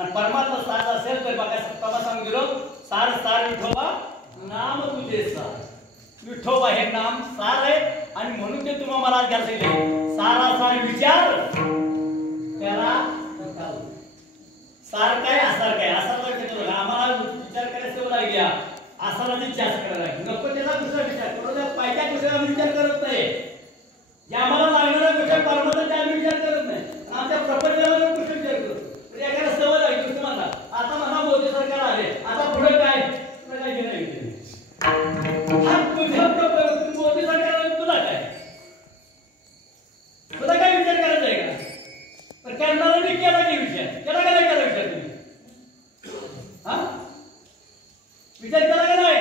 आणि परमात्मा सार असेल तर बघा सप्तामा सांगून गेलो सार सार विठोबा नाम तुझे सार. विठोबा हे नाम सार आहे आणि म्हणून ते तुम्हाला मला घ्यायला सांगितले. सारा सार विचार त्याला सार काय असार काय असार काय आम्हाला विचार करायला सवय लागली. असाला विचार करायला लागली नको त्याचा दुसरा विचार करू द्या. पाहिजे गोष्टी आम्ही विचार करत नाही. जे आम्हाला लागणाऱ्या गोष्टी परमात्मा त्या आम्ही विचार करत नाही. आमच्या प्रपंचामध्ये गोष्टी विचार करतो. एखाद्या सवय लागली गोष्ट म्हणा आता म्हणा मोदी सरकार आले आता पुढे काय तुला काय घेणं मोदी सरकार तुला काय तुला काय विचार करायचा आहे का? पण करणारा मी केला नाही विचार केला का नाही केला विचार तुम्ही हा विचार केला का नाही?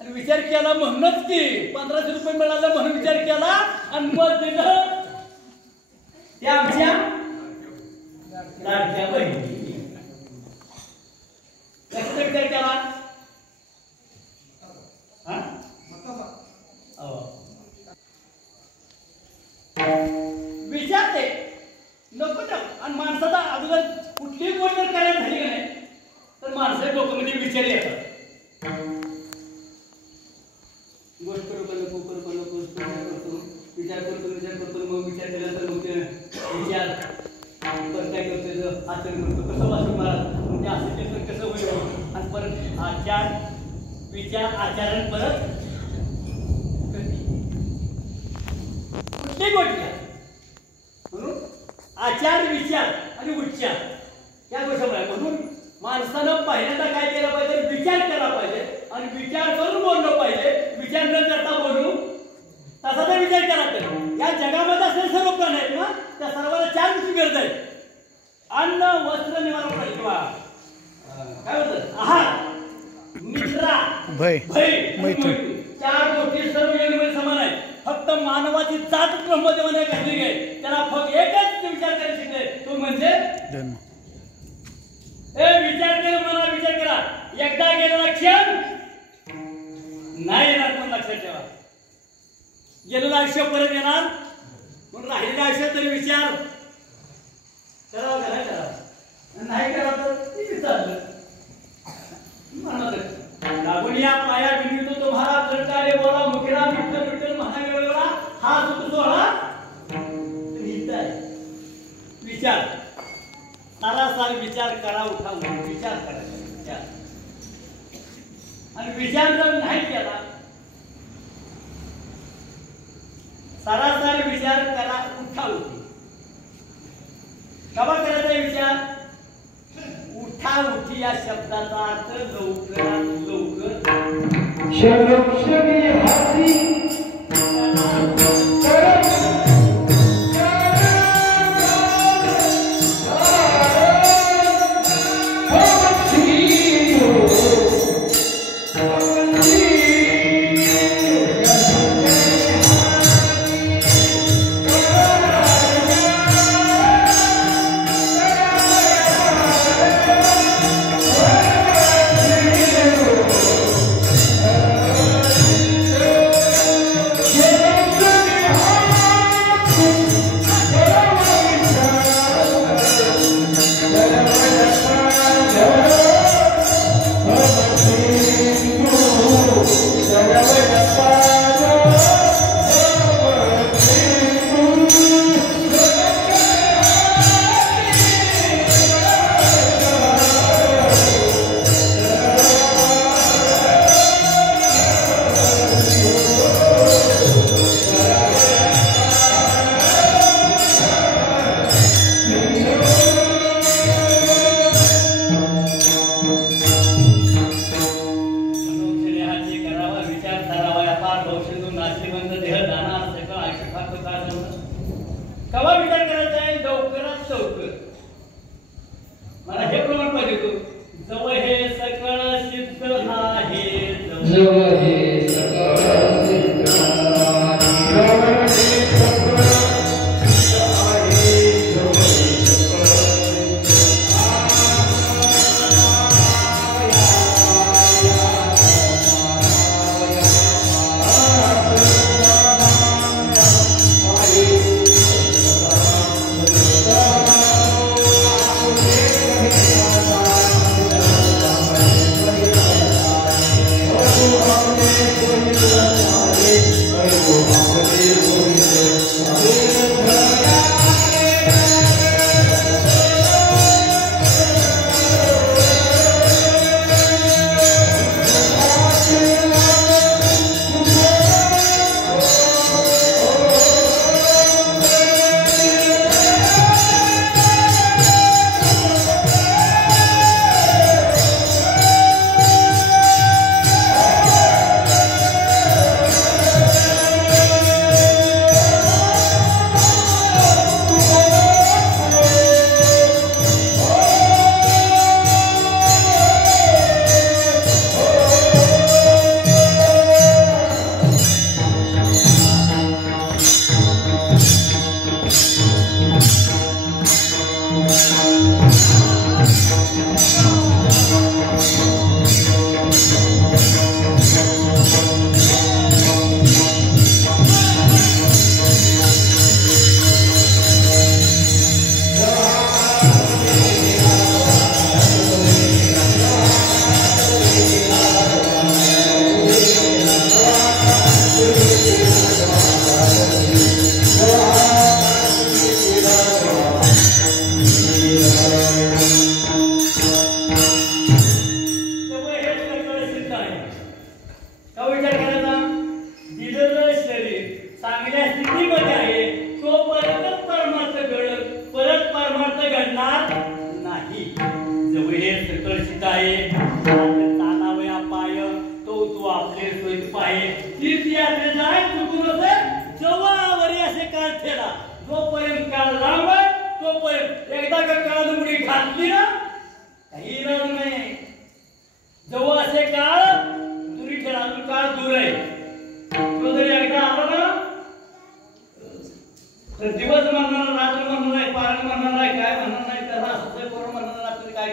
आणि विचार केला म्हणूनच की 1500 रुपये मिळाले म्हणून विचार केला आणि मग दिलं ते आमच्या लाडक्या बहिणी कशाचा विचार केला? विचारते नको त्या आणि माणसाचा अगोदर कुठलीही गोष्ट करायला झाली का नाही तर माणसं डोक्यामध्ये विचार येतात. गोष्ट करतो मग विचार केल्यानंतर मग विचार परत काय करतो आचरण करतो कसं वाचून मला म्हणजे असं केलं कसं होईल आणि परत आचार विचार आचरण परत कुठली गोष्ट म्हणून आचार विचार आणि उच्चार या गोष्टी म्हणून माणसानं पहिल्यांदा काय केलं पाहिजे विचार केला पाहिजे आणि विचार करून बोललं पाहिजे. विचार न करता बोलू तसा विचार केला पाहिजे. या जगामध्ये असलेले सर्व प्राणी आहेत ना त्या सर्वांना 4 गोष्टी गरज आहेत. अन्न वस्त्र निवारा पाहिजे किंवा काय होतं आहार निद्रा भय मैथून 4 गोष्टी सर्व जगामध्ये समान आहेत. फक्त मानवाची जात ब्रह्मदेवाने घातली आहे त्याला फक्त एकच विचार करायला शिकले तो म्हणजे जन्म. विचार केला मला विचार केला एकदा गेलेला क्षण नाही येणार पण लक्षात ठेवा. गेलेलं आयुष्य परत येणार म्हणून राहिलेलं आयुष्य तरी विचार करावा का नाही करावा नाही करा तर विचारलं लागून या पाया विनितो तुम्हाला कंटाळे बोला मुखेला विठ्ठल विठ्ठल म्हणावे वेगळा हा सुख सोहळा विचार सारासार विचार करा उठा विचार करायचा विचार आणि विचार जर नाही केला सारासार विचार करा उठा उठी कवा करायचा विचार उठा उठी या शब्दाचा अर्थ लवकरात लवकर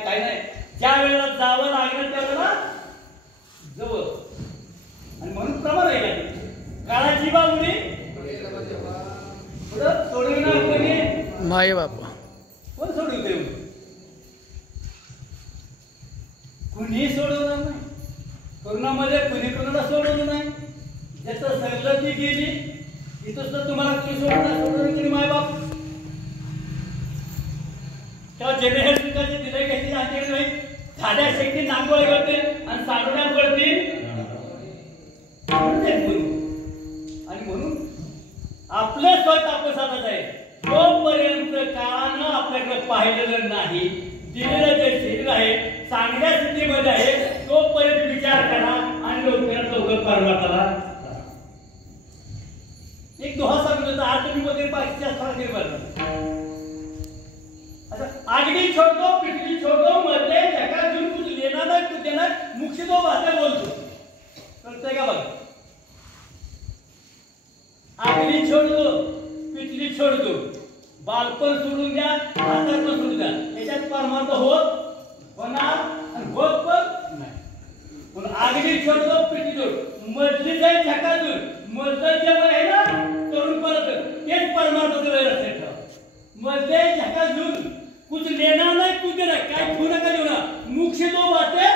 काय नाही. ज्या वेळेला जावं लागलं त्यावेळेला जवळ आणि म्हणून प्रमाण आहे का काळाची बाबुनी पुढं सोडून ना कोणी माय बापा कोण सोडून देऊ कुणी सोडवणार नाही. कोरोनामध्ये कुणी कोणाला सोडवलं नाही. ज्याचं सगळं ती गेली इथंच तर तुम्हाला कुणी सोडवलं कुणी मायबाप तेव्हा जनरल पिकाचे दिले घेतली जाते नाही. साध्या शक्ती नांगोळ करते आणि साठवण्यात पडते आणि म्हणून आपलं स्वतः आपसातच आहे. जोपर्यंत काळानं आपल्याकडे पाहिलेलं नाही दिलेलं जे शरीर आहे चांगल्या स्थितीमध्ये आहे तोपर्यंत विचार करा आणि लवकरात लवकर परमात्माला एक दोहा सांगतो आज तुम्ही वगैरे बाकीच्या स्थळाकडे बघा. आगडी छोड़ो पिछली छोड़ो मरते जगह जुन कुछ लेना ना कुछ देना मुख से दो बातें बोलतो कळतंय का बघा. आगडी छोड़ दो पिछली छोड़ दो बालपण सोडून द्या म्हातारपण सोडून द्या याच्यात परमार्थ होणार आणि होत पण नाही. पण आगडी छोड़ दो पिछली छोड़ मधली जाईल झकाजून मधलं जेवण आहे ना तरुण परत तेच परमार्थ लक्षात ठेवा. मधले झकाजून कुछ लेना नहीं कुछ देना काय ठेवू नका देऊ ना. मुख से दो बातें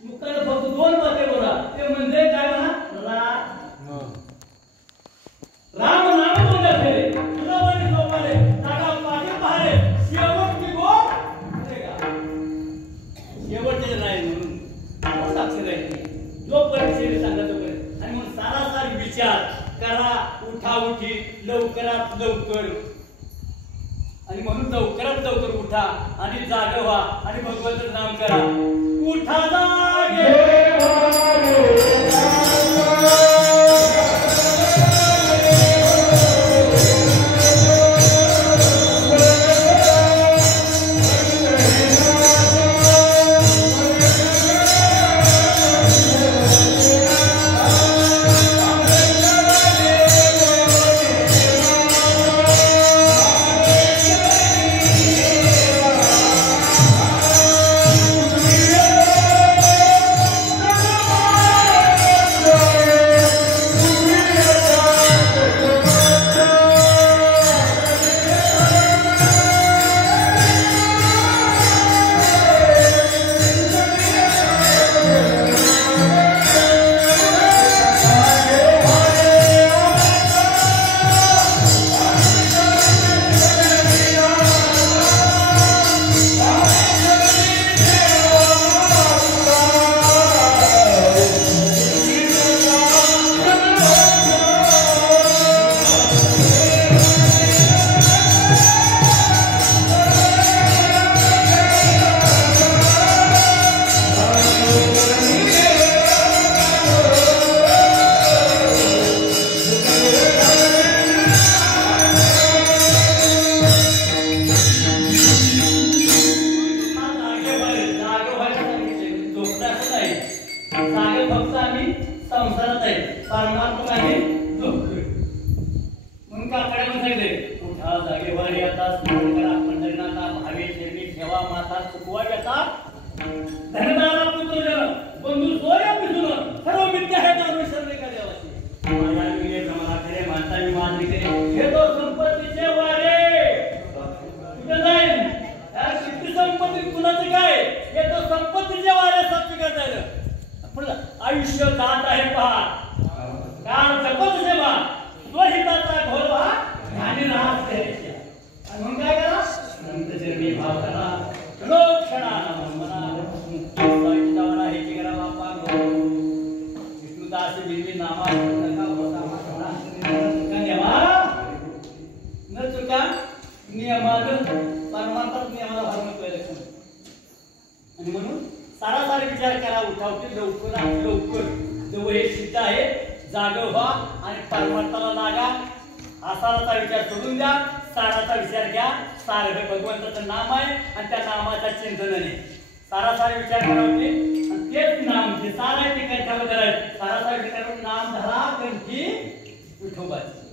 मुखाने फक्त दोन बातें बोला ते म्हणजे काय म्हणा राम नाम बोलायचे तुझावाने सोपाले जागा पाठी पहारे शेवटची गोड शेवटचे नाही म्हणून कोण अक्षर आहे जो परीक्षेने सांगतो तोपर्यंत आणि म्हणून सारासार विचार करा उठाउठी लवकरात लवकर आणि म्हणून लवकरात लवकर उठा आणि जागे व्हा आणि भगवंताचं नाम करा. उठा जागे आयुष्य जात आहे पहा काळ जपत सेवा स्वहिताचा घोरवा ध्यानी राहत करायचे आणि मग काय करा नंतर चरणी भाव करा क्षणाला मना मुक्तीला हे की करा बापा विष्णुदास दिव्य नामा नका होता नियमा न चुका नियमानं परमात्मा नियमाला भरणं पाहिजे आणि म्हणून सारासार विचार करा उठावते लवकर लवकर जो हे सिद्ध आहे जागं व्हा आणि परमात्माला लागा. असाराचा विचार सोडून द्या साराचा विचार घ्या. सार हे भगवंताचं नाम आहे आणि त्या नामाच्या चिंतनाने सारासार विचार करावते आणि तेच नाम जे सारा आहे ते कंठामध्ये राहील. सारासार विचार नाम धरा कंठी विठोबाची